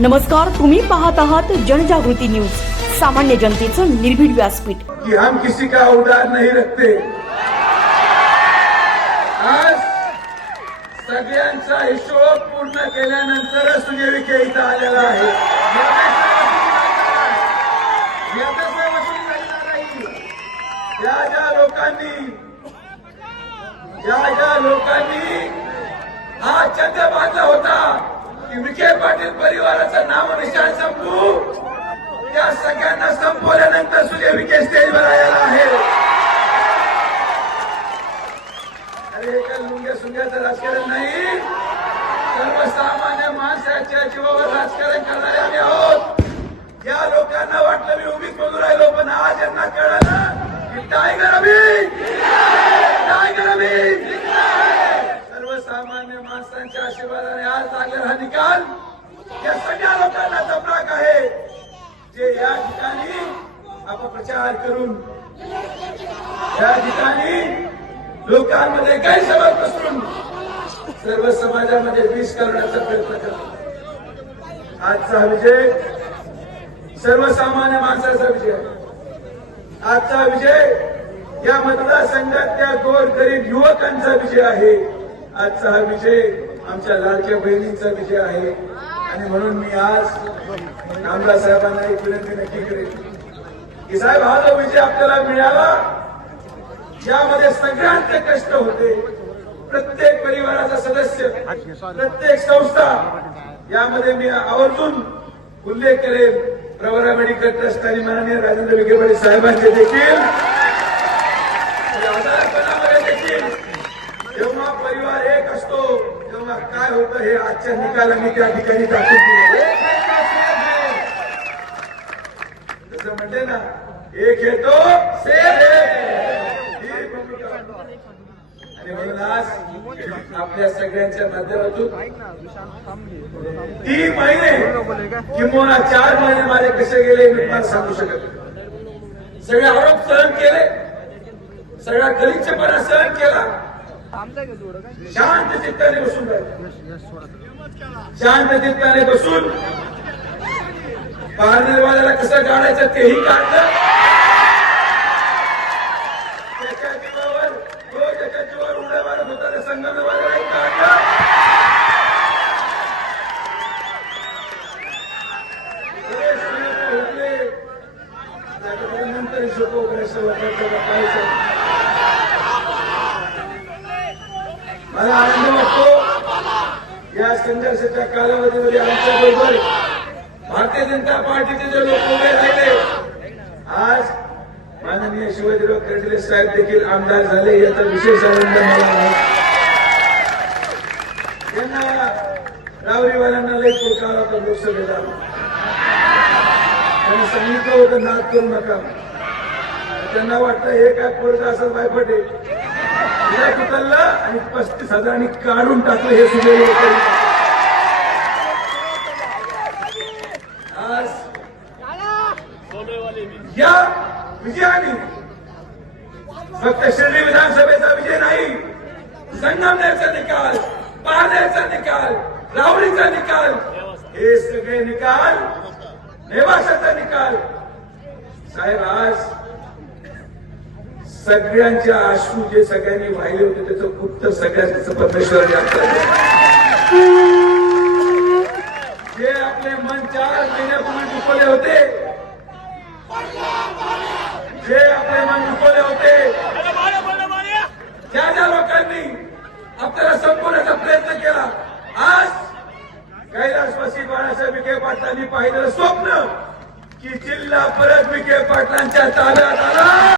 नमस्कार तुम्ही पाहत आहात जनजागृती न्यूज. सामान्य जनतेचं निर्भीड व्यासपीठ. कि हम किसी का उधार नहीं रखते। आज सगळ्यांचा हिशोब पूर्ण केल्यानंतरच सुजय विखे इथं आलेला आहे. ज्या ज्या लोकांनी ज्या ज्या लोकांनी हा चंद्रबाचा बांधला होता की विखे पाटील परिवाराचं नाव निशाण संपू. त्या सगळ्यांना संपवल्यानंतर सुजय विखे स्टेजवर आलेला आहे. अरे एका काय लुंग्या सुंग्याचं राजकारण नाही. सर्वसामान्य माणसाच्या जीवावर राजकारण करणारे आम्ही आहोत. या लोकांना वाटलं मी उभीच बोलू राहिलो पण आज यांना कळालं की टायगर अभी टायगर अभी सर्वसामान्य माणसांच्या आशीर्वादाने आज लागलेला हा निकाल. या सगळ्या लोकांना जमराक आहे. जे या ठिकाणी अपप्रचार करून या ठिकाणी लोकांमध्ये गैरसमज पसरून सर्व समाजामध्ये विष करण्याचा प्रयत्न करतो आजचा विजय सर्वसामान्य माणसाचा विजय आजचा विजय या मतदारसंघातल्या गोरगरीब युवकांचा विजय आहे. आजचा हा विजय आमच्या लाडक्या बहिणींचा विषय आहे. आणि म्हणून मी आज आमदार साहेबांना एक विनंती नक्की करेन की साहेब हा जो विजय आपल्याला मिळाला यामध्ये सगळ्यांचे कष्ट होते. प्रत्येक परिवाराचा सदस्य प्रत्येक संस्था यामध्ये मी आवर्जून उल्लेख करेन. प्रवरा मेडिकल ट्रस्ट आणि माननीय राजेंद्र विखे साहेबांचे देखील या आजारपणामध्ये देखील जेव्हा परिवार एक असतो तेव्हा काय होतं हे आजच्या निकालांनी त्या ठिकाणी दाखवून दिलं जसं म्हणते ना एक येतो आणि म्हणून आज आपल्या सगळ्यांच्या माध्यमातून तीन महिने किंवा चार महिने माझे कसे गेले मी तुम्हाला सांगू शकत सगळे आरोप सहन केले. सगळा गलिच्छपणा सहन केला. शांत चित्ताने बसून शांत चित्ताने बसून. पारनेरवाल्याला कसं काढायचं तेही काढलं त्याच्या जीवावर तो त्याच्या जीवावर उड्या मारत होता त्या संगमनेरवाल्यालाही काढलं. नंतर आणि आनंद वाटतो या संघर्षाच्या कालावधीमध्ये आमच्या बरोबर भारतीय जनता पार्टीचे जे लोक उभे राहिले आज माननीय शिवाजीराव कर्डिले साहेब देखील आमदार झाले याचा विशेष आनंद मला आहे. त्यांना रावरीवाल्यांना लई पुरकार होता लोकसभेला. त्यांना सांगितलं होतं नाद करू नका. त्यांना वाटतं हे काय पोरग असं बायपटे तिला आणि पस्तीस हजारांनी काढून टाकलं हे सुजय आज या विजयाने फक्त शिर्डी विधानसभेचा विजय नाही संगमनेरचा निकाल पाहण्याचा निकाल रावळीचा निकाल हे सगळे निकाल नेवासाचा निकाल. साहेब आज सगळ्यांच्या आश्रू जे सगळ्यांनी वाहिले होते त्याचं गुप्त सगळ्यांचं परमेश्वराने आपल्याला जे आपले मन चार महिन्यापूर्वी दुखवले होते जे आपले मन दुखवले होते ज्या ज्या लोकांनी आपल्याला संपवण्याचा प्रयत्न केला. आज कैलासवासी बाळासाहेब विखे पाटलांनी पाहिलेलं स्वप्न की जिल्हा परत विखे पाटलांच्या ताब्यात आला.